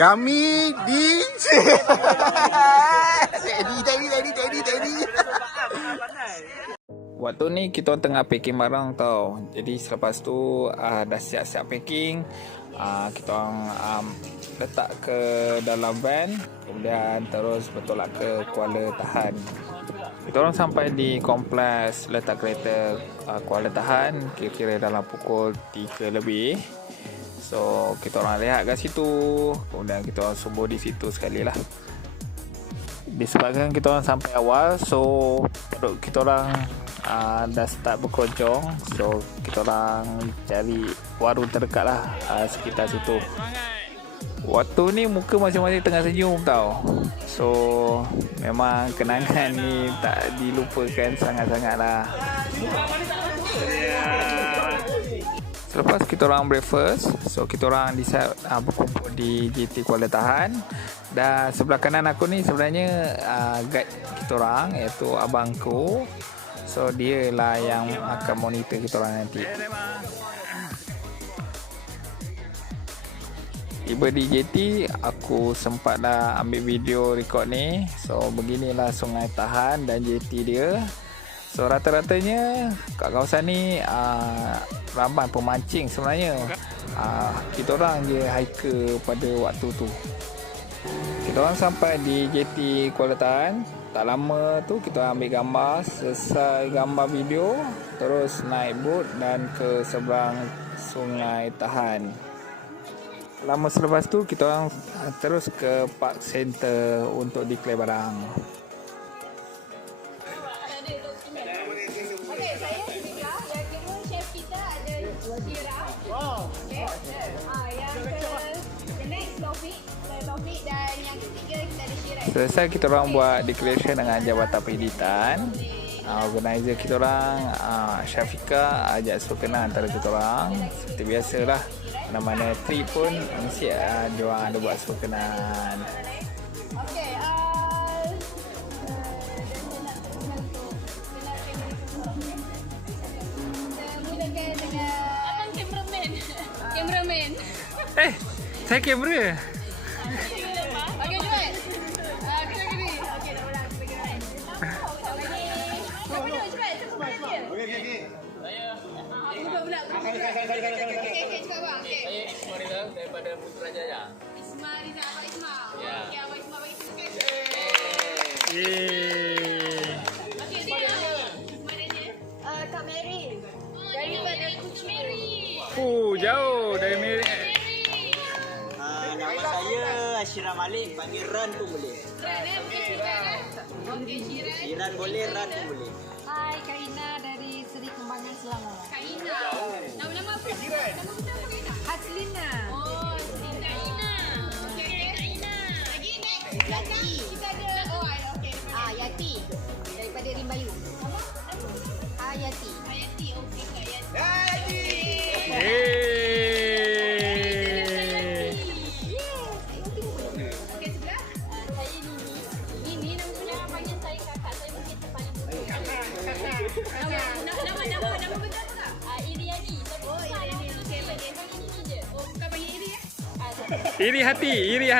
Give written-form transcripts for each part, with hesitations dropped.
Kami di Teddy. Waktu ni kita tengah packing barang tau. Jadi selepas tu dah siap-siap packing, kita letak ke dalam van, kemudian terus bertolak ke Kuala Tahan. Kita orang sampai di kompleks letak kereta Kuala Tahan kira-kira dalam pukul 3 lebih. So kita orang lihat kat situ, kemudian kita orang subuh di situ sekali lah. Disebabkan kita orang sampai awal, so perut kita orang dah start berkeroncong. So kita orang cari warung terdekat lah sekitar situ. Waktu ni muka masing-masing tengah senyum tau. So memang kenangan ni tak dilupakan sangat-sangat lah. Selepas kita orang breakfast, so kita orang decide berkumpul di JT Kuala Tahan. Dan sebelah kanan aku ni sebenarnya guide kita orang, iaitu abangku. So dia lah yang akan monitor kita orang nanti. Tiba di JT, aku sempat dah ambil video record ni. So beginilah Sungai Tahan dan JT dia. So rata-ratanya kat kawasan ni ramai pemancing sebenarnya. Kita orang je hiker pada waktu tu. Kita orang sampai di JT Kuala Tahan. Tak lama tu kita ambil gambar, selesai gambar video, terus naik bot dan ke seberang Sungai Tahan. Lama selepas tu kita orang terus ke Park Center untuk declare barang. Selesai kita orang buat declaration dengan Jabatan Pendidikan. Organizer kita orang Syafiqah ajak sukenan antara kita orang. Seperti biasalah, mana-mana trip pun mesti dia orang ada buat sukenan. Okey, mulakan dengan abang kameraman. Saya kamera. Okey, jom. Kita gini. Okey, dah ulang. Okey. Buka pula. Okey, cakap bang. Saya Ismail Rizal daripada Putrajaya. Ismail Rizal, Abang Ismail. Ya. Okey, Abang Ismail bagi kita. Okey, dia. Mana dia? Kak Mary. Daripada Kucu Mary. Jauh dari Mary. Nama saya Ashira Malik, panggil Ran pun boleh. Ran, bukan Syiran. Okey, Syiran. Syiran boleh, Ran pun boleh. Hai, Kaina dari Seri Kembangan Selangor. Kaina. Nama apa? Nama betul apa Kaina? Haslina. Oh, Kaina. Okey, Kaina. Lagi next. Yati. Kita ada. Okey. Yati. Daripada Rimbayu. Yati. Yati. Okey, Kak Yati. Okey, sebelah. Saya Nini. Nama punya panggil saya kakak. Saya mungkin terpaling muda. Nama betul apa Kak? Iriani. Iriani. Okey, Panggil Nini je. Oh, bukan panggil Iri ya? Iri hati. Nini.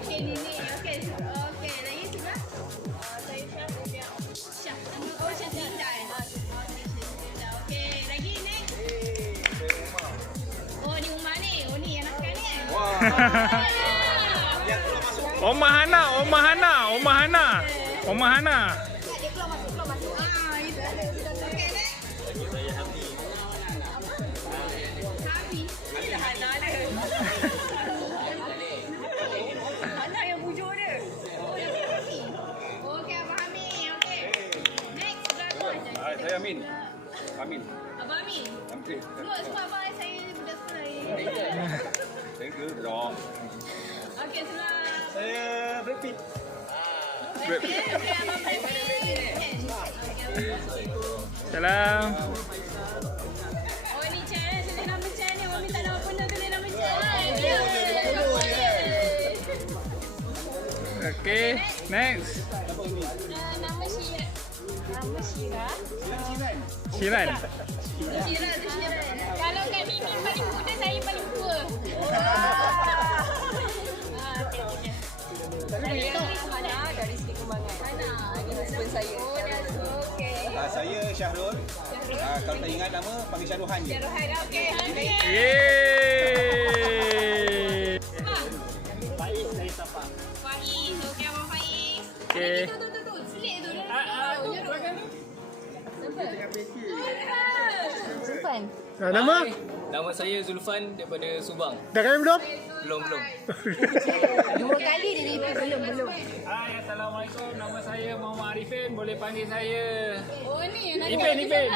Okey, Nini. Okey, lagi sebelah. Saya Syah. Oh, Syah Zindan. Okey, lagi next. Oh, ni Umar ni. Oh, ni yang nakal ni. Omah Hana. Dia keluar masuk. Itu ada. Okey, next. Hafi. Hana ada. Hana yang bujur dia. Oh, yang Hafi. Okey, Abang Hamid. Okey. Next, sebelah tu. Saya Amin. Abang Amin. Semua abang saya budak sekolah ni. Saya ke dong. Okey, sebelah. Saya repeat. Okey, abang Brevin. Salam. Oh, ni Chan. Tulis nama Chan ni. Orang minta nama penuh tulis nama Chan. Okay, next. Nama Syira. Syiran. Syira. Kalau Kak Mimi paling muda, saya paling tua. Syahrul. Kalau tak ingat nama, panggil Syahruhan je. Rohan, okey. Yeay. Faiz dari Sabah. Faiz, okey Abang Faiz. Okey. Tu. Selit tu. Zulfan. Nama? Hai, nama saya Zulfan daripada Subang. Dah kahwin belum? Belum. 2 kali dia repeat belum. Hai, Assalamualaikum. Nama saya Muhammad Arifin. Boleh panggil saya Oh ni yang Ipin. Baik.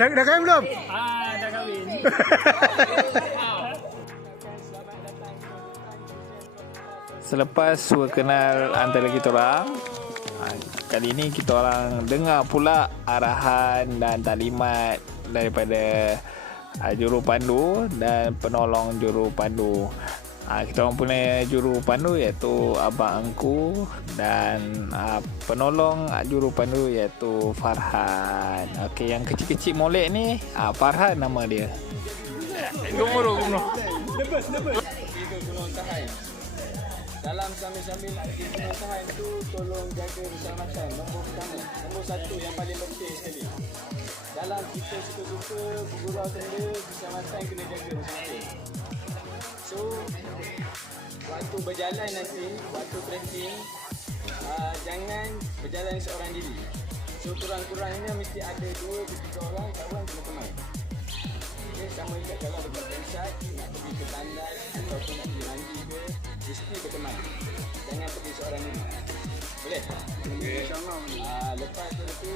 Dah kahwin belum? Dah kahwin. Selepas berkenal antara kita orang, kali ini kita orang dengar pula arahan dan taklimat daripada juru pandu dan penolong juru pandu. Kita orang punya juru pandu iaitu Abang Engku dan penolong juru pandu iaitu Farhan. Okey, yang kecil-kecil molek ni Farhan nama dia. Gumur. Kita gunung tahan. Dalam sambil-sambil kita gunung tahan tu, tolong jaga keselamatan. Nombor pertama. Nombor 1 yang paling penting sekali. Dalam kita suka-suka bergurau tenda, keselamatan kena jaga betul-betul. So, waktu berjalan nanti, waktu trekking, jangan berjalan seorang diri. So, kurang-kurangnya mesti ada 2 ke 3 orang kawan kena teman. Okay, sama juga kalau dekat campsite, nak pergi ke tandas ataupun nak pergi mandi ke, mesti berteman. Jangan pergi seorang diri. Boleh? Okay. Lepas tu,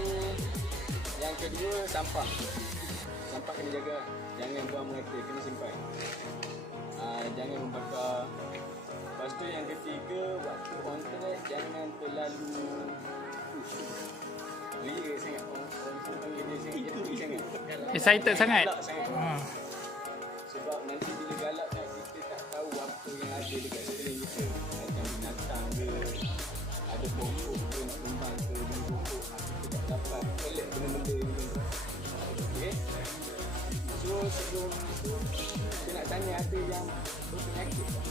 yang kedua, sampah. Sampah kena jaga. Jangan buang merata, kena simpan. Jangan membakar. Lepas tu yang ketiga, waktu on track jangan terlalu ria sangat. Orang panggil dia sangat. Excited sangat. Galak sangat. Sebab nanti bila galak kan, kita tak tahu apa yang ada dekat sekeliling kita. Macam binatang ke, ada pokok ke, kembang ke, pokok. Kita tak dapat collect benda-benda yang macam tu. Okay? So sebelum itu, kita nak tanya ada yang berpenyakit tak?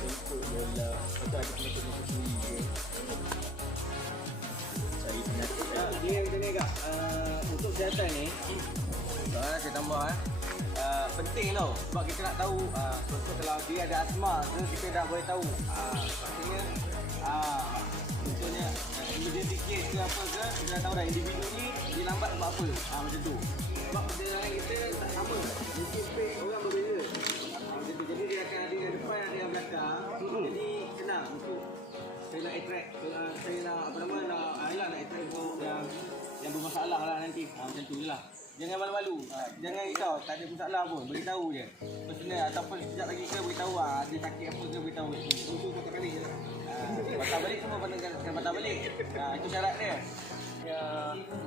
Contoh ialah, ada penyakit-penyakit sendiri ke? Cari penyakit tak? Dia yang ni kak, untuk kesihatan ni, saya tambah penting tau. Sebab kita nak tahu, contoh kalau dia ada asma tu, kita dah boleh tahu. Maksudnya, contohnya emergency case ke apa ke, kita dah tahu dah individu ni dia lambat sebab apa. Macam tu. Sebab perjalanan kita tak sama. Mungkin pace orang berbeza. Macam tu. Jadi dia akan ada yang depan, ada yang belakang. Jadi senang untuk saya nak attract, saya nak apa nama, nak attract yang bermasalah lah nanti. Macam tu je lah. Jangan malu-malu. Jangan risau, tak ada masalah pun. Beritahu je. Personal ataupun sekejap lagi ke beritahu ada sakit apa ke beritahu. Itu satu kali je. Patah balik semua kena patah balik. Itu syarat dia.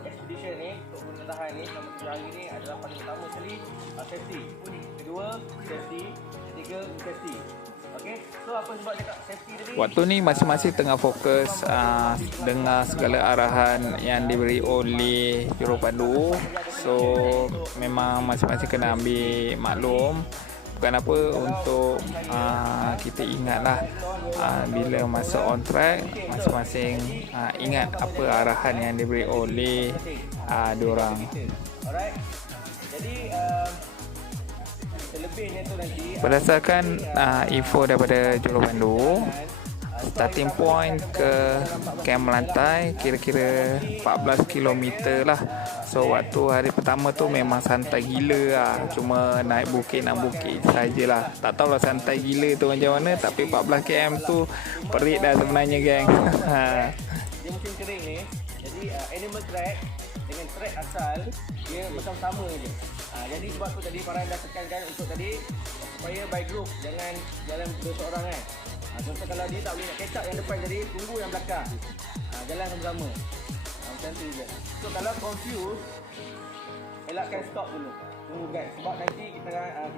Expedition ni untuk gunung tahan ni selama 7 hari ni adalah paling utama sekali safety. Kedua, safety. Ketiga, safety. Okey. So apa sebab cakap safety tadi? Waktu ni masing-masing tengah fokus dengar segala arahan yang diberi oleh juru pandu. So memang masing-masing kena ambil maklum. Bukan apa, untuk kita ingatlah bila masa on track, masing-masing ingat apa arahan yang diberi oleh diorang. Alright. Jadi selebihnya tu nanti Berdasarkan info daripada juru pandu, starting point ke camp melantai kira-kira 14 km lah. So waktu hari pertama tu memang santai gila lah. Cuma naik bukit sajalah. Tak tahulah santai gila tu macam mana, tapi 14 km tu perit dah sebenarnya geng. dia musim kering ni. Jadi animal track dengan track asal dia macam sama je. Jadi sebab tu tadi Farhan dah tekankan untuk tadi supaya by group, jangan jalan dua seorang kan. Contoh kalau dia tak boleh nak catch up yang depan tadi, tunggu yang belakang. Jalan sama-sama. Macam tu je. So kalau confused, elakkan stop dulu. Tunggu guys. Sebab nanti kita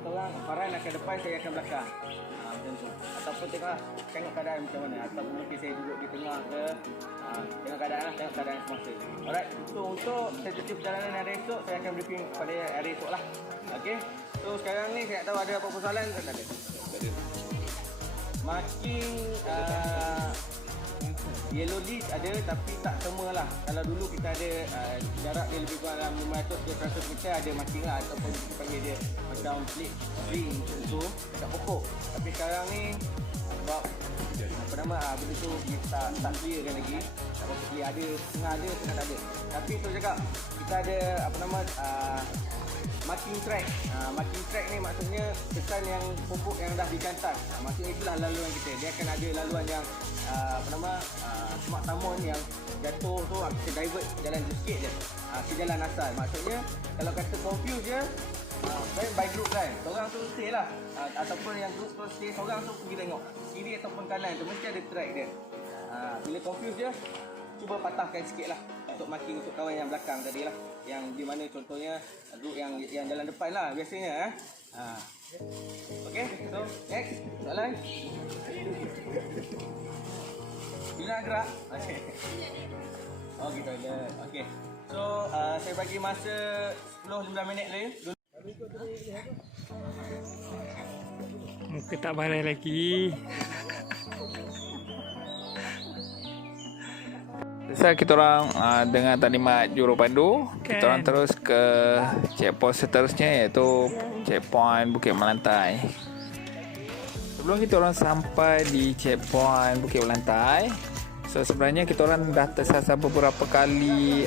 orang Farhan akan depan, saya akan belakang. Macam tu. Ataupun tengok keadaan macam mana. Ataupun mungkin saya duduk di tengah ke. Tengok keadaan semasa. Alright. So untuk strategi perjalanan hari esok, saya akan briefing pada hari esok lah. Okay. So sekarang ni saya tak tahu ada apa-apa soalan ke tak ada. Makin Yellow list ada tapi tak semua lah. Kalau dulu kita ada jarak dia lebih kurang dalam 500-100 meter ada marking lah, ataupun kita panggil dia macam plate ring tu kat pokok. Tapi sekarang ni sebab benda tu tak clear kan lagi. Tak berapa clear, ada setengah tak ada. Tapi tu cakap kita ada marking track. Marking track ni maksudnya kesan yang pokok yang dah dicantas. Maksudnya itulah laluan kita. Dia akan ada laluan yang smart tamon yang jatuh tu kita divert jalan tu sikit je. Ke jalan asal. Maksudnya kalau kata confuse je, by group kan. Seorang tu stay lah. Ataupun yang group tu stay, seorang tu pergi tengok kiri ataupun kanan tu mesti ada track dia. Bila confuse je, cuba patahkan sikit lah untuk marking untuk kawan yang belakang tadi lah. Yang di mana contohnya group yang jalan depan lah biasanya. Okay, so next soalan. Bila nak gerak? Okay. Oh gitu ada. Okay. So saya bagi masa 10-15 minit lagi. Muka tak balai lagi. Selesai kita orang dengan taklimat Jurupandu, kita orang terus ke checkpoint seterusnya iaitu checkpoint Bukit Melantai. Sebelum kita orang sampai di checkpoint Bukit Melantai, so sebenarnya kita orang dah tersasar beberapa kali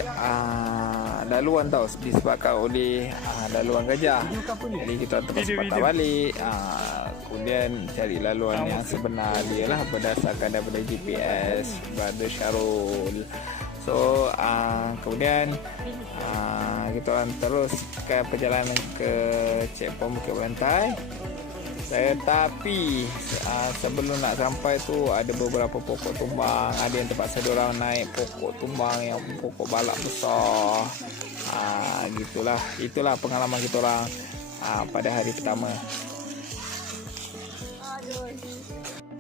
laluan tau, disebabkan oleh laluan gajah. Jadi kita terpaksa patah balik, kemudian cari laluan yang sebenar dia lah berdasarkan daripada GPS Brother Syarul. So kemudian kita orang teruskan perjalanan ke checkpoint Bukit Melantai. Tetapi sebelum nak sampai tu ada beberapa pokok tumbang. Ada yang terpaksa diorang naik pokok tumbang yang pokok balak besar. Gitulah. Itulah pengalaman kita orang pada hari pertama.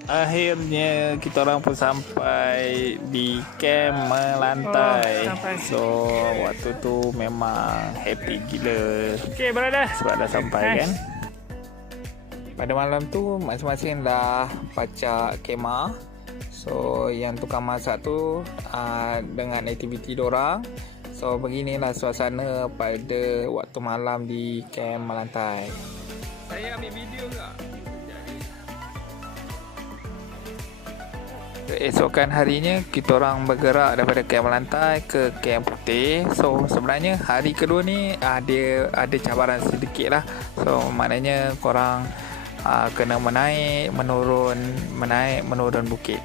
Akhirnya kita orang pun sampai di Kem Melantai. So waktu tu memang happy gila. Okay, brother. Sebab dah sampai kan. Pada malam tu masing-masing dah pacak kemah. So yang tukang masak tu dengan aktiviti diorang. So beginilah suasana pada waktu malam di Kem Melantai. Saya ambil video tak? Keesokan harinya kita orang bergerak daripada Kem Melantai ke Kem Putih. So sebenarnya hari kedua ni dia ada cabaran sedikit lah. So maknanya korang kena menaik menurun bukit.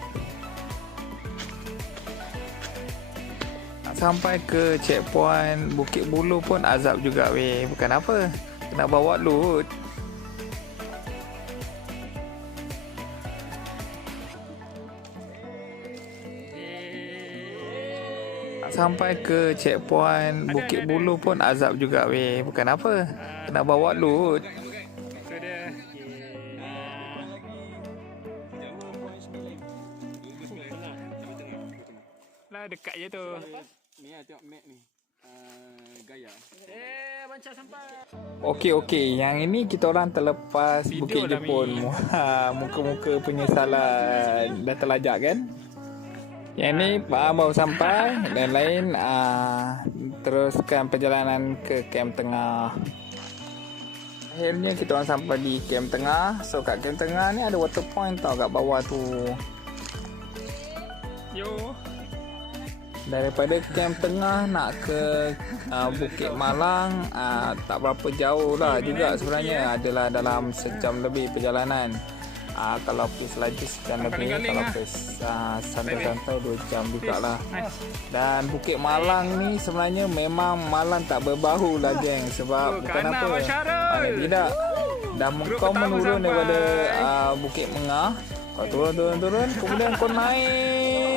Sampai ke checkpoint Bukit Bulu pun azab juga weh. Bukan apa, kena bawa load. Sampai ke checkpoint Bukit Bulu pun azab juga weh. Bukan apa, kena bawa load. Lah dekat je tu. Ni tengok map ni. Gaya. Macam sampai. Okey, yang ini kita orang terlepas Video Bukit dah, Jepun. Muka-muka penyesalan dah terlajak kan. Yang ni baru sampai dan lain teruskan perjalanan ke Kem Tengah. Akhirnya kita orang sampai di Kem Tengah. So kat Kem Tengah ni ada water point tau kat bawah tu. Yo. Daripada Kem Tengah nak ke Bukit Malang tak berapa jauh lah juga sebenarnya. Adalah dalam sejam lebih perjalanan. Kalau pergi selaju sejam lebih, kalau pergi santai-santai 2 jam jugalah. Dan Bukit Malang ni sebenarnya memang Malang tak berbau lah geng. Sebab bukan apa, mana tidak, dah kau menurun daripada Bukit Mengah, kau turun, kemudian kau naik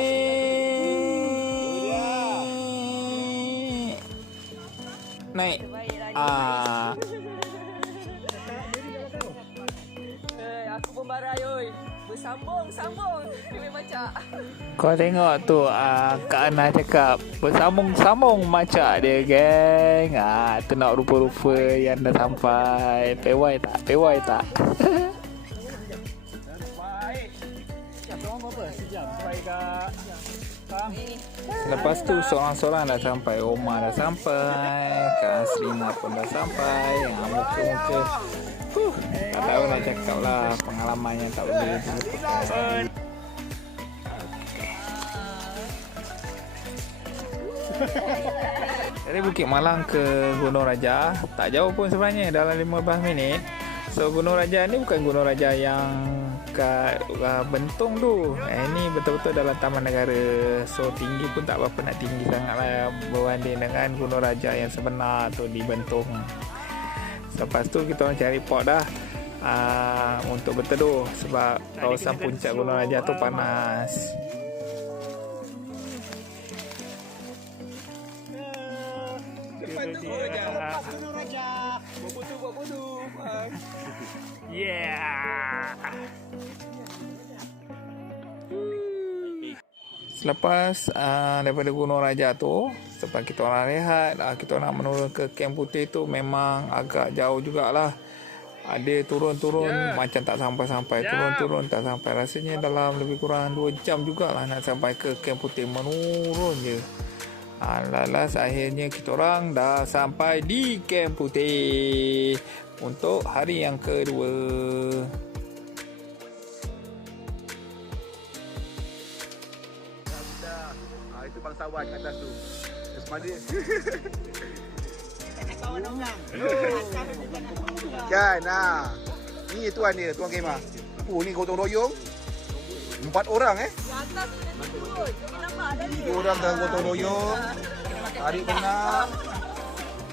Aku pembarai oi. Bersambung. Kami macam. kau tengok tu Kak Ana cakap bersambung-sambung macam dia geng. Tu nak rupa-rupa yang dah sampai. Pewai tak? Baik. Siap, orang berapa? Sejam. Baik, Kak. Lepas tu seorang-seorang dah sampai. Oma dah sampai, Kak Asrina pun dah sampai. Muka-muka tak tahu nak cakap lah, pengalaman yang tak boleh dilupakan. Dari Bukit Malang ke Gunung Raja tak jauh pun sebenarnya, dalam 15 minit. So Gunung Raja ni bukan Gunung Raja yang kat Bentong tu. Ini betul-betul dalam taman negara. So tinggi pun tak berapa nak tinggi sangat lah berbanding dengan Gunung Raja yang sebenar tu di Bentong. Lepas tu kita orang cari pot dah untuk berteduh sebab kawasan puncak Gunung Raja tu panas. Depan tu Gunung Raja. Lepas Gunung Raja. Buat foto. Yeah. Selepas daripada Gunung Raja tu, sebab kita orang rehat, kita nak menurun ke Kem Putih tu memang agak jauh jugalah. Ada turun-turun macam tak sampai-sampai, turun-turun tak sampai. Rasanya dalam lebih kurang 2 jam jugalah nak sampai ke Kem Putih, menurun je. Last akhirnya kita orang dah sampai di Kem Putih untuk hari yang kedua. Itu bangsawan kat atas tu. Semadi. Kan, ni tuan dia, tuan kemah. Ni gotong royong. 4 orang Tiga orang dalam gotong royong. Tarik benang.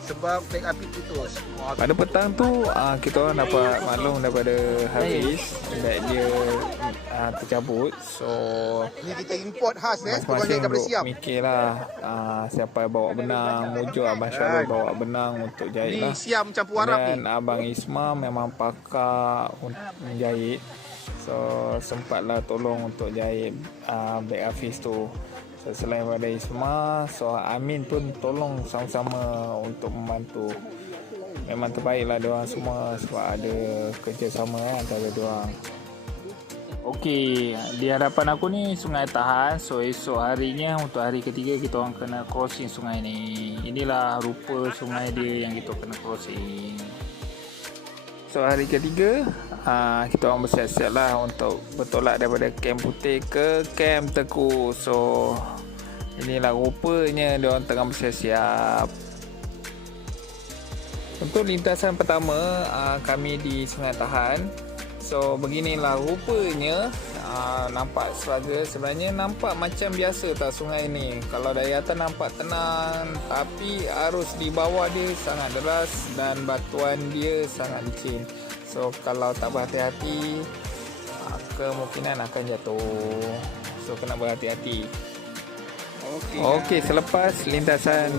Sebab take api putus. Pada petang tu kita orang dapat maklum daripada Hafiz that dia tercabut. So Ni kita import khas tukang masing-masing jahit daripada duk Siam. mikirlah siapa bawa benang. Mujur Abang Syarul bawa benang untuk jahit Ni lah. Siam campur Arab Dan ni. Abang Isma memang pakar menjahit. So sempatlah tolong untuk jahit beg Hafiz tu. So, selain daripada Isma, so Amin pun tolong sama-sama untuk membantu. Memang terbaiklah diorang semua sebab ada kerjasama antara diorang. Okey, di hadapan aku ni Sungai Tahan. So esok harinya untuk hari ketiga kita orang kena crossing sungai ni. Inilah rupa sungai dia yang kita kena crossing. So hari ketiga kita orang bersiap-siap lah untuk bertolak daripada Kem Putih ke Kem Teku. So inilah rupanya dia orang tengah bersiap-siap. Untuk lintasan pertama kami di Sungai Tahan. So beginilah rupanya. Nampak struggle. Sebenarnya nampak macam biasa tak sungai ni. Kalau dari atas nampak tenang, tapi arus di bawah dia sangat deras dan batuan dia sangat licin. So kalau tak berhati-hati, kemungkinan akan jatuh. So kena berhati-hati. Okey, selepas lintasan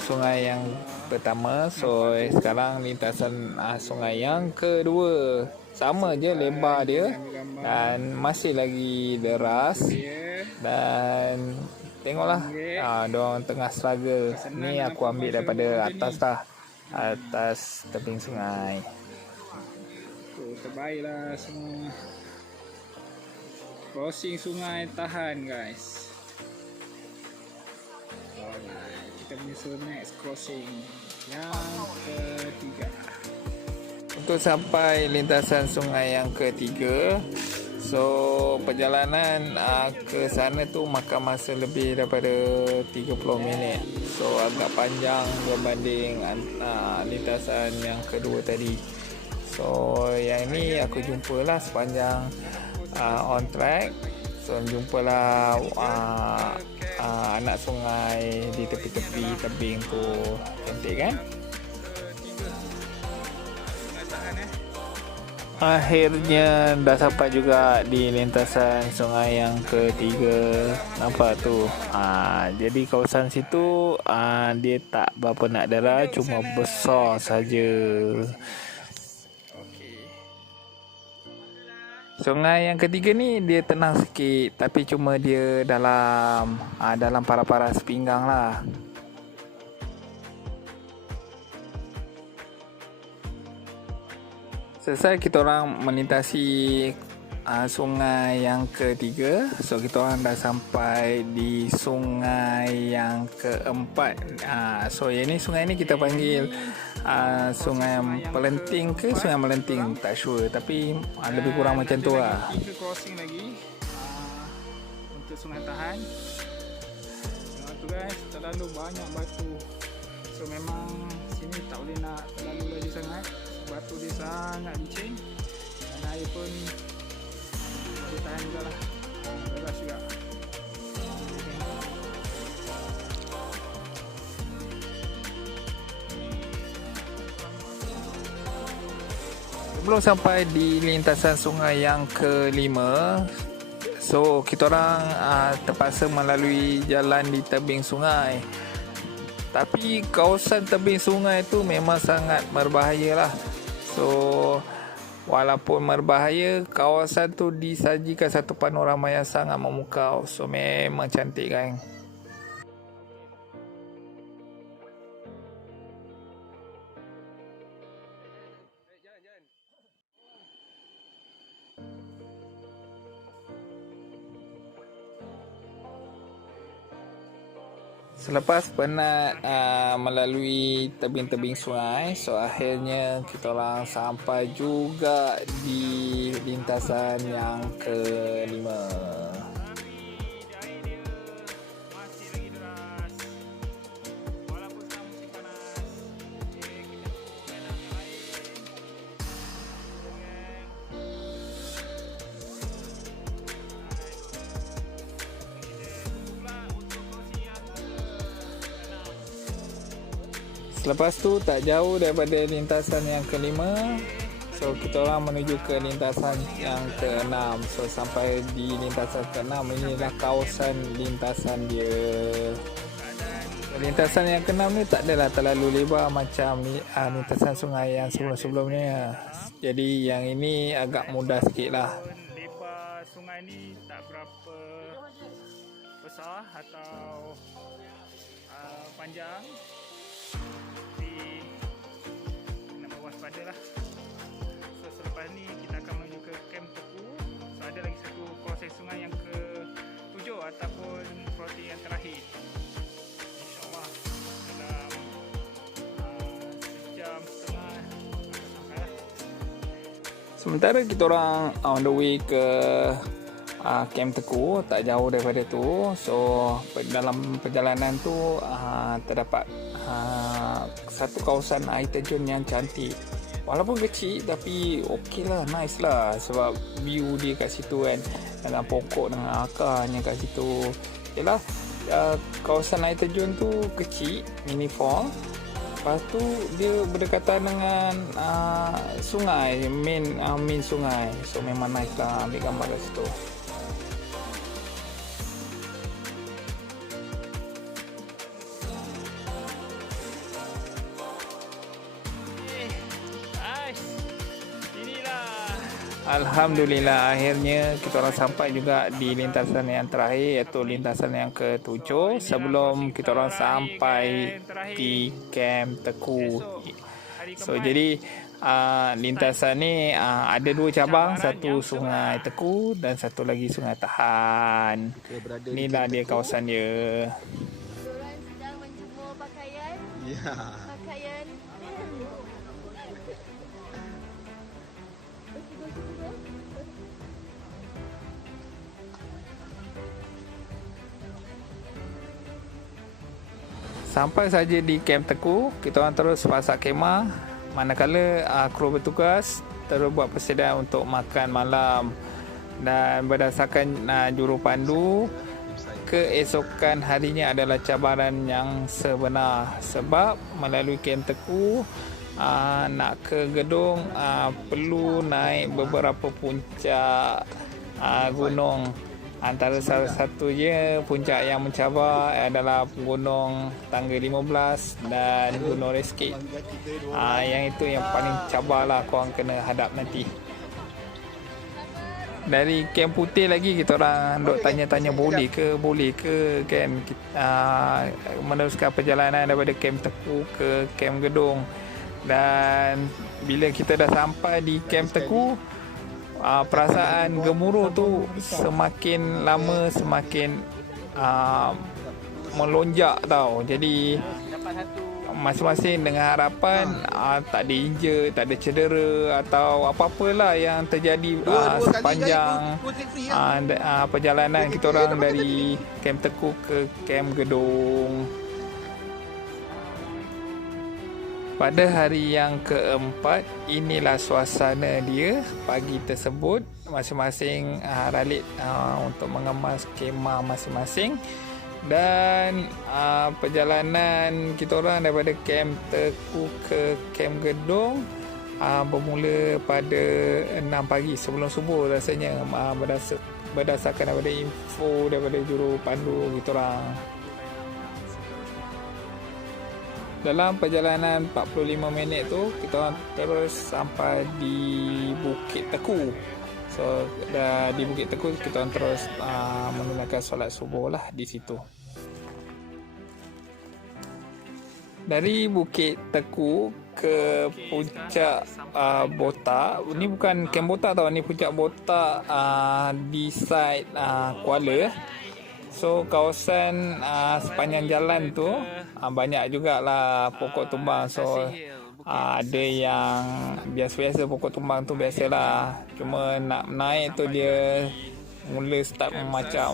sungai yang pertama, so sekarang lintasan sungai yang kedua. Sama je lebar dia dan masih lagi deras. Dan tengoklah diorang tengah struggle. Ni aku ambil daripada atas lah, atas tebing sungai. Terbaiklah semua. Crossing Sungai Tahan guys. Alright, kita menyusul next crossing yang ketiga. Untuk sampai lintasan sungai yang ketiga, so perjalanan ke sana tu makan masa lebih daripada 30 minit. So agak panjang berbanding lintasan yang kedua tadi. So yang ni aku jumpalah sepanjang on track. So jumpalah anak sungai di tepi-tepi tebing tu. Cantik kan? Akhirnya dah sampai juga di lintasan sungai yang ketiga. Nampak tu. Jadi kawasan situ dia tak berapa nak deras, cuma besar saja. Sungai yang ketiga ni dia tenang sikit, tapi cuma dia dalam paras-paras pinggang lah. Selesai kita orang melintasi sungai yang ketiga. So kita orang dah sampai di sungai yang keempat. So yang ni sungai ni kita panggil Sungai Pelenting ke Sungai Melenting, tak sure, tapi lebih kurang macam tu lah. 3 crossing lagi untuk Sungai Tahan. Tengok tu guys, terlalu banyak batu. So memang sini tak boleh nak terlalu laju sangat. Batu dia sangat licin dan air pun boleh tahan jugalah. Deras juga. Sebelum sampai di lintasan sungai yang kelima, so kita orang terpaksa melalui jalan di tebing sungai. Tapi kawasan tebing sungai tu memang sangat berbahaya lah. So walaupun berbahaya, kawasan tu disajikan satu panorama yang sangat memukau. So memang cantik kan. Selepas penat melalui tebing-tebing sungai, so akhirnya kita orang sampai juga di lintasan yang kelima. Selepas tu tak jauh daripada lintasan yang kelima, so kita orang menuju ke lintasan yang keenam. So sampai di lintasan keenam, inilah kawasan lintasan dia. Lintasan yang keenam ni tak adalah terlalu lebar macam lintasan sungai yang sebelum-sebelumnya. Jadi yang ini agak mudah sikit lah. Lebar sungai ni tak berapa besar atau panjang. Waspada lah. So selepas ni kita akan menuju ke Kem Teku. So ada lagi satu proses sungai yang ke-7 ataupun proses yang terakhir. InsyaAllah dalam sejam setengah akan sampai lah. Sementara kita orang on the way ke Kem Teku, tak jauh daripada tu. So dalam perjalanan tu terdapat satu kawasan air terjun yang cantik. Walaupun kecil tapi okey lah, nice lah. Sebab view dia kat situ kan, dengan pokok dengan akarnya kat situ. Yalah, kawasan air terjun tu kecil, mini fall. Lepas tu dia berdekatan dengan sungai, main sungai. So memang nice lah ambil gambar kat situ. Alhamdulillah, akhirnya kita orang sampai juga di lintasan yang terakhir, iaitu lintasan yang ke-7 sebelum kita orang sampai di Kem Teku. So jadi lintasan ni ada 2 cabang, satu Sungai Teku dan satu lagi Sungai Tahan. Inilah dia kawasan dia. Diorang sedang menjemur pakaian. Ya. Pakaian. Sampai saja di Kem Teku, kita orang terus pasak kemah. Manakala kru bertugas terus buat persediaan untuk makan malam. Dan berdasarkan jurupandu, keesokan harinya adalah cabaran yang sebenar. Sebab melalui Kem Teku, nak ke gedung perlu naik beberapa puncak gunung. Antara salah satunya puncak yang mencabar adalah Gunung Tangga 15 dan Gunung Reskit. Yang itu yang paling cabar lah korang kena hadap nanti. Dari Kem Putih lagi kita orang duk tanya-tanya boleh ke kan meneruskan perjalanan daripada Kem Teku ke Kem Gedung. Dan bila kita dah sampai di Kem Teku, perasaan gemuruh tu semakin lama semakin melonjak tau. Jadi masing-masing dengan harapan tak ada injek, tak ada cedera atau apa-apalah yang terjadi sepanjang perjalanan kita orang dari Kem Tekuk ke Kem Gedong. Pada hari yang keempat, inilah suasana dia pagi tersebut. Masing-masing ralik untuk mengemas kemah masing-masing. Dan perjalanan kita orang daripada Kem Tekuk ke Kem Gedong bermula pada 6 pagi sebelum subuh rasanya, berdasarkan daripada info daripada juru pandu kita orang. Dalam perjalanan 45 minit tu kita orang terus sampai di Bukit Teku. So di Bukit Teku kita orang terus menunaikan solat subuh lah di situ. Dari Bukit Teku ke puncak Botak. Ni bukan Kem Botak tau, ni puncak Botak di side Kuala. So kawasan sepanjang jalan tu banyak jugalah pokok tumbang. So ada yang biasa-biasa pokok tumbang tu biasalah. Cuma nak naik tu dia mula start memacak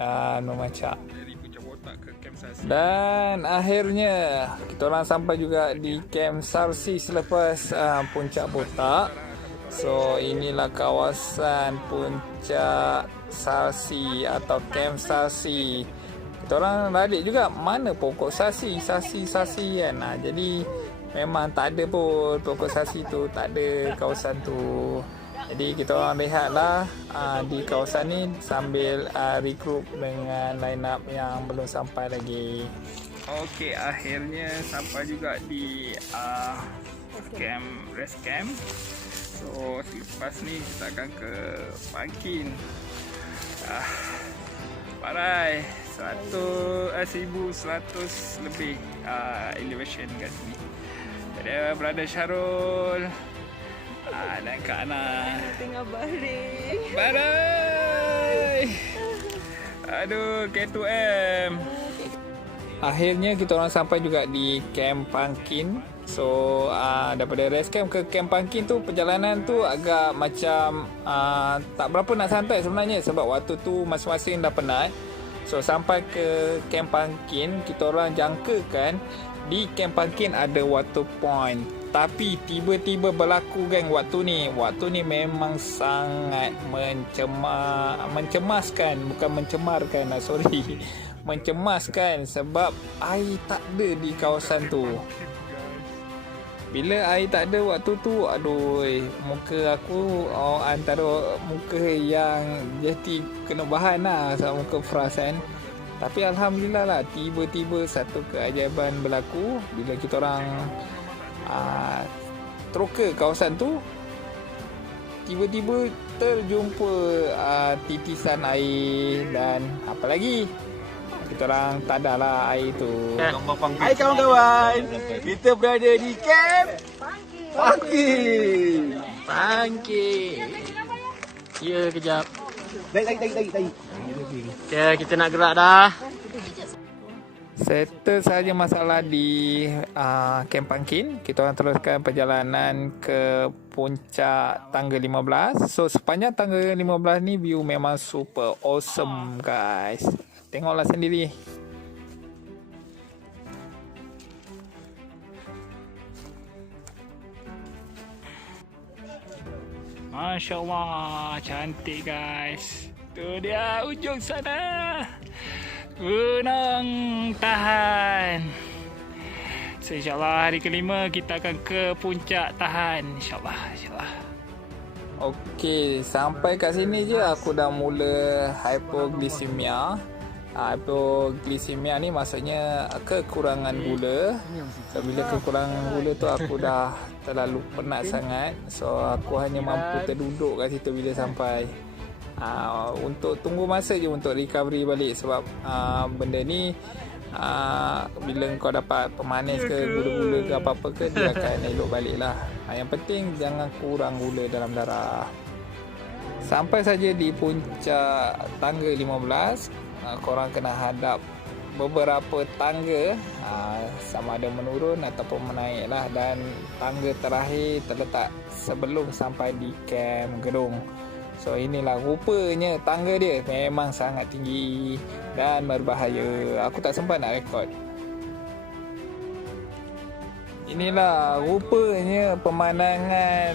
dan memacak. Dan akhirnya kita orang sampai juga di Kem Sarsi selepas puncak Botak. So inilah kawasan puncak Sarsi atau Kem Sarsi. Kita orang radik juga mana pokok sarsi kan. Jadi memang tak ada pun pokok sarsi tu, tak ada kawasan tu. Jadi kita orang rehatlah di kawasan ni sambil regroup dengan line up yang belum sampai lagi. Okey, akhirnya sampai juga di rest camp. So selepas ni kita akan ke Pangkin. Parai 1100 lebih elevation kat sini. Ada Brother Syarul dan Kak Ana Tengah baring. Barai. Aduh, K2M. Akhirnya kita orang sampai juga di Camp Pangkin. So daripada rest camp ke Camp Pangkin tu perjalanan tu agak macam tak berapa nak santai sebenarnya, sebab waktu tu masing-masing dah penat. So sampai ke Camp Pangkin, kita orang jangkakan di Camp Pangkin ada water point. Tapi tiba-tiba berlaku geng waktu ni memang sangat mencemaskan, bukan mencemarkan, sorry. Mencemaskan sebab air tak ada di kawasan tu. Bila air tak ada waktu tu, aduh, muka aku antara muka yang jadi kena bahan lah, sama muka Fras kan. Tapi Alhamdulillah lah, tiba-tiba satu keajaiban berlaku bila kita orang teroka kawasan tu. Tiba-tiba terjumpa titisan air dan apa lagi, kita orang tadarlah air tu. Hai kawan-kawan, kita berada di Camp Pangkin. Ya, kejap. Tarik. Ya, kita nak gerak dah. Settle sahaja masalah di Camp Pangkin. Kita orang teruskan perjalanan ke puncak tangga 15. So sepanjang tangga 15 ni view memang super awesome guys. Tengoklah sendiri. Masya Allah, cantik guys. Tu dia ujung sana, Gunung Tahan. So insyaAllah hari kelima kita akan ke puncak Tahan, InsyaAllah. Okey, sampai kat sini je aku dah mula hypoglycemia. Hypoglycemia ni maksudnya kekurangan gula. So bila kekurangan gula tu aku dah terlalu penat sangat. So aku hanya mampu terduduk kat situ bila sampai. Untuk tunggu masa je untuk recovery balik, sebab benda ni bila kau dapat pemanis ke gula-gula ke apa-apa ke, dia akan elok balik lah. Yang penting jangan kurang gula dalam darah. Sampai saja di puncak tangga 15, korang kena hadap beberapa tangga, sama ada menurun ataupun menaik lah, dan tangga terakhir terletak sebelum sampai di kem gedung. So inilah rupanya tangga dia, memang sangat tinggi dan berbahaya. Aku tak sempat nak rekod. Inilah rupanya pemandangan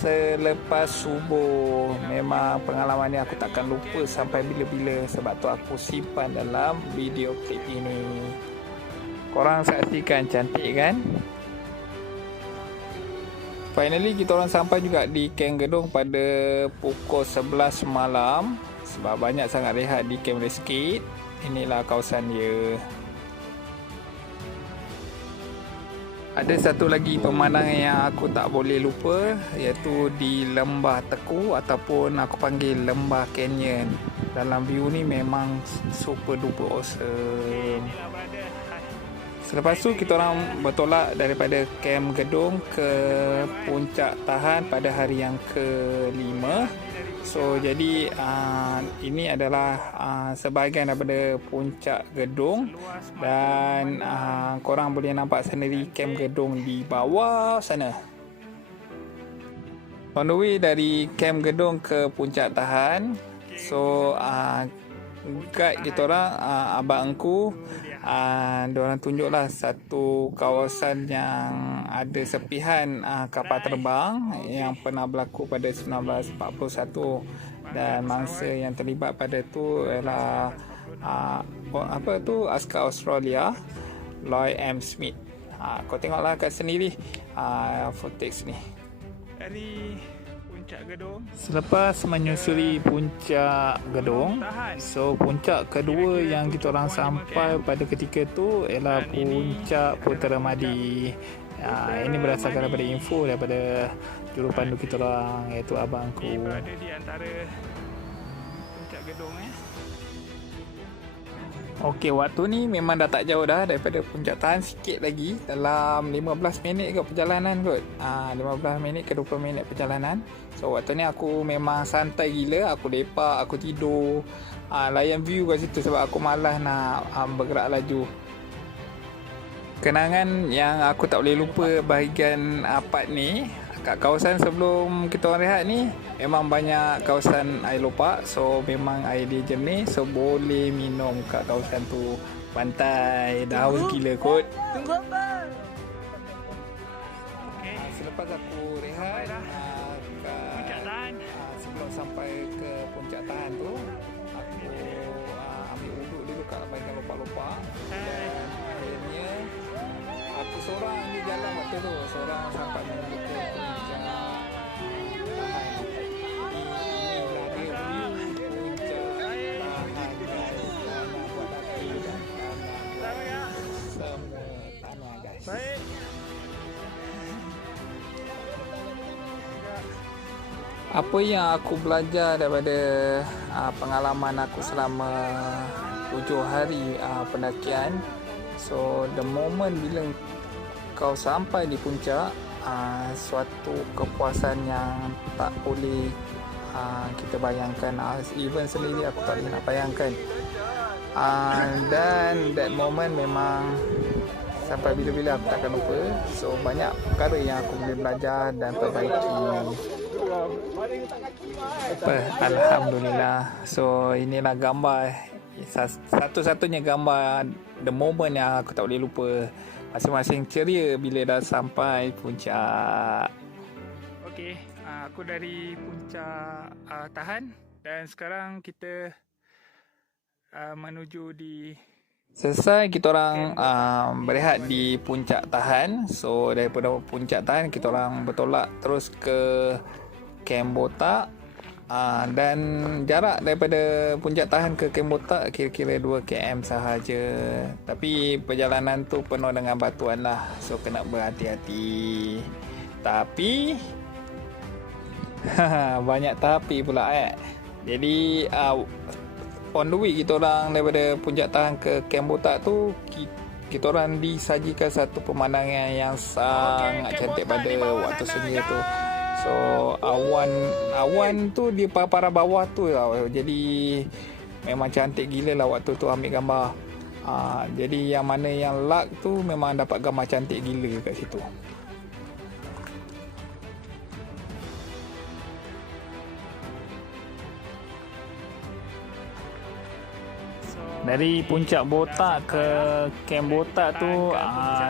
selepas subuh. Memang pengalaman ni aku takkan lupa sampai bila-bila, sebab tu aku simpan dalam video klip ini. Korang saksikan, cantik kan? Finally kita orang sampai juga di kem gedung pada pukul 11 malam. Sebab banyak sangat rehat di kem Reskit. Inilah kawasan dia. Ada satu lagi pemandangan yang aku tak boleh lupa, iaitu di Lembah Teku ataupun aku panggil Lembah Canyon. Dalam view ni memang super duper awesome. Selepas tu kita orang bertolak daripada kem gedung ke puncak tahan pada hari yang ke-5. So jadi ini adalah sebahagian daripada puncak gedung, dan korang boleh nampak sendiri kem gedung di bawah sana. On the way dari kem gedung ke puncak tahan, so guide kita orang, abang engku, diorang tunjuklah satu kawasan yang ada sepihan kapal terbang yang pernah berlaku pada 1941, dan mangsa yang terlibat pada tu ialah askar Australia, Lloyd M. Smith. Kau tengoklah kat sendiri footage ni dari puncak gedung. Selepas menyusuri puncak gedung, so puncak kedua yang kita orang sampai pada ketika tu ialah puncak Puteramadi. Ini berdasarkan daripada info daripada jurupandu kita orang, iaitu abangku. Ini berada di antara puncak gedung Okey, waktu ni memang dah tak jauh dah daripada puncak tahan, sikit lagi, dalam 15 minit ke perjalanan kot. 15 minit ke 20 minit perjalanan. So waktu ni aku memang santai gila, aku lepak, aku tidur, layan view kat situ sebab aku malas nak bergerak laju. Kenangan yang aku tak boleh lupa bahagian part ni, kat kawasan sebelum kita orang rehat ni memang banyak kawasan air lopak. So memang air dia jernih, so boleh minum kat kawasan tu. Pantai dah haus gila kot. Tunggu apa? Selepas aku rehat sebelum sampai ke puncak tahan tu, aku ambil duduk dulu kat bahagian lopak-lopak, dan akhirnya aku seorang di jalan waktu tu, seorang sampai menuju ke puncak tahan. Inilah dia view puncak tahan guys. Tanah buat daki dan tanah semua tanah guys. Baik. Apa yang aku belajar daripada pengalaman aku selama 7 hari pendakian. So the moment bila kau sampai di puncak, suatu kepuasan yang tak boleh kita bayangkan. Even sendiri aku tak boleh nak bayangkan. Dan that moment memang sampai bila-bila aku takkan lupa. So banyak perkara yang aku boleh belajar dan perbaiki. Alhamdulillah. So inilah gambar, satu-satunya gambar the moment yang aku tak boleh lupa. Masing-masing ceria bila dah sampai puncak. Okey, aku dari puncak tahan, dan sekarang kita menuju di selesai kita orang berehat di puncak tahan. So daripada puncak tahan kita orang bertolak terus ke Kem Botak, dan jarak daripada puncak tahan ke Kem Botak kira-kira 2 km sahaja. Tapi perjalanan tu penuh dengan batuan lah, so kena berhati-hati. Tapi banyak tapi pula Jadi on the way kita orang daripada puncak tahan ke Kem Botak tu, kita orang disajikan satu pemandangan yang sangat cantik pada waktu senja tu. So awan tu di parah bawah tu tau. Jadi memang cantik gila lah waktu tu ambil gambar. Jadi yang mana yang luck tu memang dapat gambar cantik gila kat situ. Dari puncak botak ke kem botak tu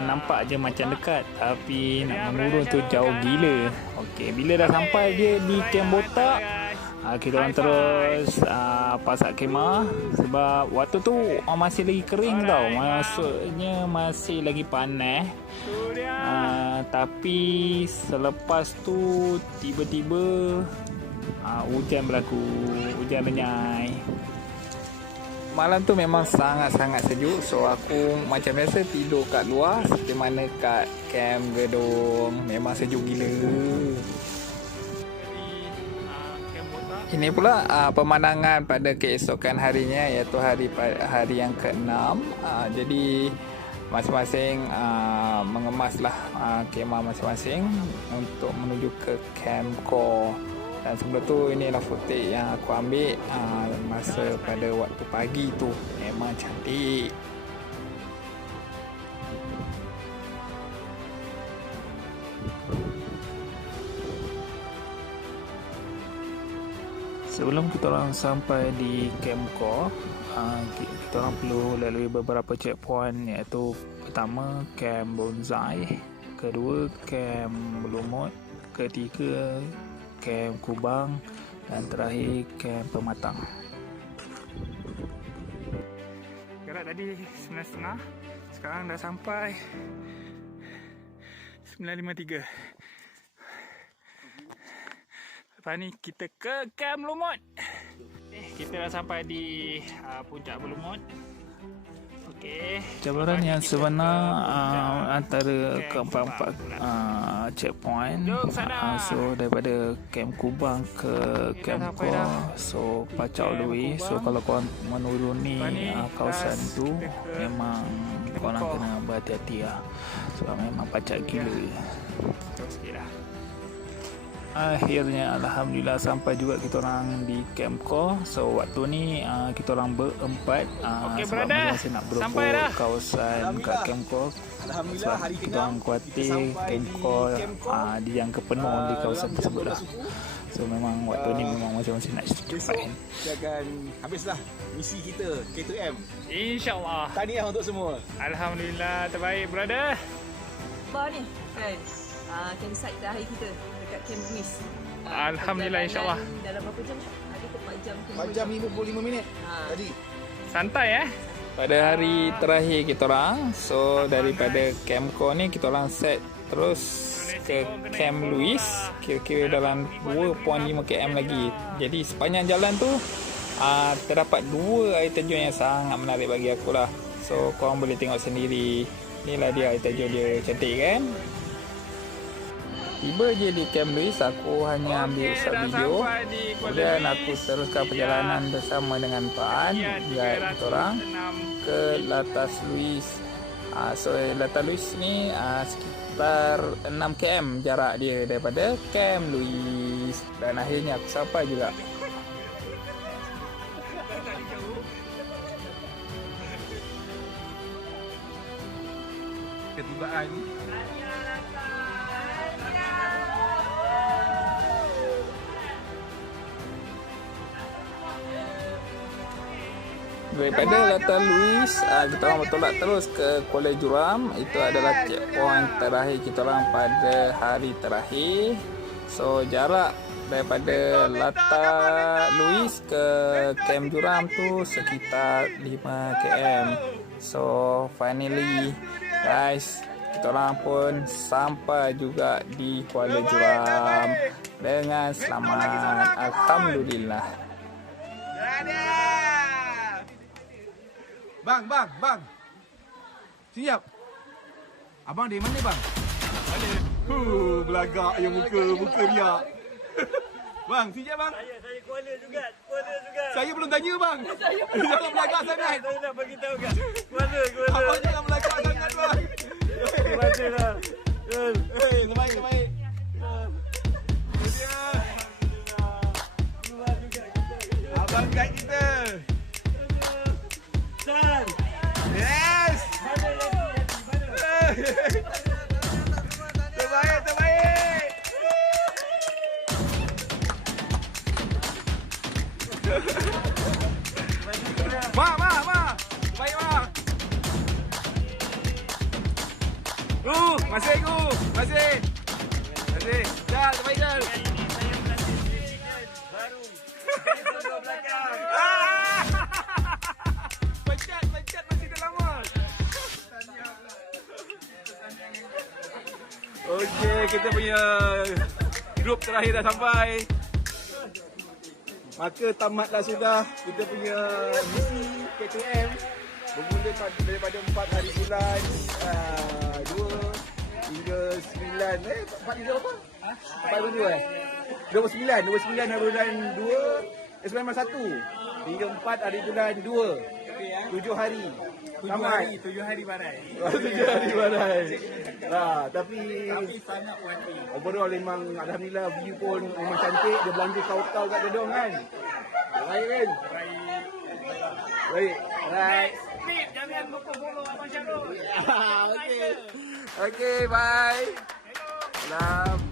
nampak je macam dekat, tapi nak menurun tu jauh gila. Okey, bila dah sampai je di kem botak, kita orang terus pasak kemah sebab waktu tu masih lagi kering tau. Maksudnya masih lagi panas. Tapi selepas tu tiba-tiba hujan berlaku, hujan renyai. Malam tu memang sangat-sangat sejuk. So aku macam biasa tidur kat luar, seperti mana kat kem gedung. Memang sejuk gila. Ini pula pemandangan pada keesokan harinya, iaitu hari yang ke-6. Jadi masing-masing mengemaslah kemah masing-masing untuk menuju ke Camp Core. Dan sebelum tu inilah footage yang aku ambil masa pada waktu pagi tu. Memang cantik. Sebelum kita orang sampai di Camp Core, kita orang perlu lalui beberapa checkpoint, iaitu pertama Camp Bonsai, kedua Camp Belumut, ketiga Camp Kubang, dan terakhir Camp Pematang. Gerak tadi 9.30, sekarang dah sampai 9.53. Lepas ni kita ke Camp Belumut. Kita dah sampai di puncak Belumut. Okey, cabaran yang sebenar antara keempat-empat checkpoint. So daripada Camp Kubang ke Camp Core, so pacak Lui. So kalau korang menuruni kawasan tu, memang korang kena berhati-hati lah, sebab memang pacak gila. Akhirnya alhamdulillah sampai juga kita orang di Camp Core. So waktu ni kita orang berempat, sebab masih nak berebut kawasan kat Camp Core. Sebab hari kita orang kuatir Camp Core dijangka penuh di kawasan tersebut lah. So memang waktu ni memang masing-masing nak cepat. Kita akan habislah misi kita K2M. InsyaAllah. Tahniah untuk semua. Alhamdulillah, terbaik brother. Bar ni kan campsite terakhir kita dekat Camp Louis. Alhamdulillah, insyaAllah. Dalam berapa jam? Ada 4 jam. 4 jam 55 minit tadi. Santai Pada hari terakhir kita orang, so daripada Camp Core ni kita orang set terus ke Camp Louis, kira-kira dalam 2.5 km lagi. Jadi sepanjang jalan tu terdapat 2 air terjun yang sangat menarik bagi aku lah. So korang boleh tengok sendiri. Inilah dia air terjun dia, cantik kan? Tiba je di Camp Louis, aku hanya ambil shot video. Kemudian aku teruskan perjalanan bersama dengan Pak An, guide kita orang ke Latas Louis. So Latas Louis ni sekitar 6 km jarak dia daripada Camp Louis. Dan akhirnya aku sampai juga. Ketibaan. Daripada Latas Louis, kita orang bertolak terus ke Kuala Juram. Itu adalah checkpoint terakhir kita orang pada hari terakhir. So jarak daripada Latas Louis ke Camp Juram tu sekitar 5 km. So finally guys, kita orang pun sampai juga di Kuala Juram dengan selamat. Alhamdulillah. Bang. Siap. Abang dari mana bang? Mana? Belagak yang muka riak. Bang, siap bang? Saya Kuala juga. Saya belum tanya bang. Jangan belagak sangat. Saya nak bagi tahu kan. Kuala. Abang jangan belagak sangat bang. Terima kasih lah. Terbaik. dia. Abang guide kita. Yes. Terbaik, terbaik. Ma. Baik, Ma. Masih. Jal, terbaik, Jal. Pencet masih dah lama. Okey, kita punya grup terakhir dah sampai. Maka tamatlah sudah kita punya misi KTM. Bermula daripada 4 hari bulan 2 hingga 9 4 hingga apa? 4 29 hari bulan 2 19 hingga 4 hari bulan 2 7 hari. 7 hari badai. 7 hari badai. Tapi sangat puas. overall memang alhamdulillah view pun memang cantik. Dia belanja kau-kau kat gedung kan. Baik kan? Baik. Right. Jangan lupa follow Abang Syarul. Okey, bye. Salam.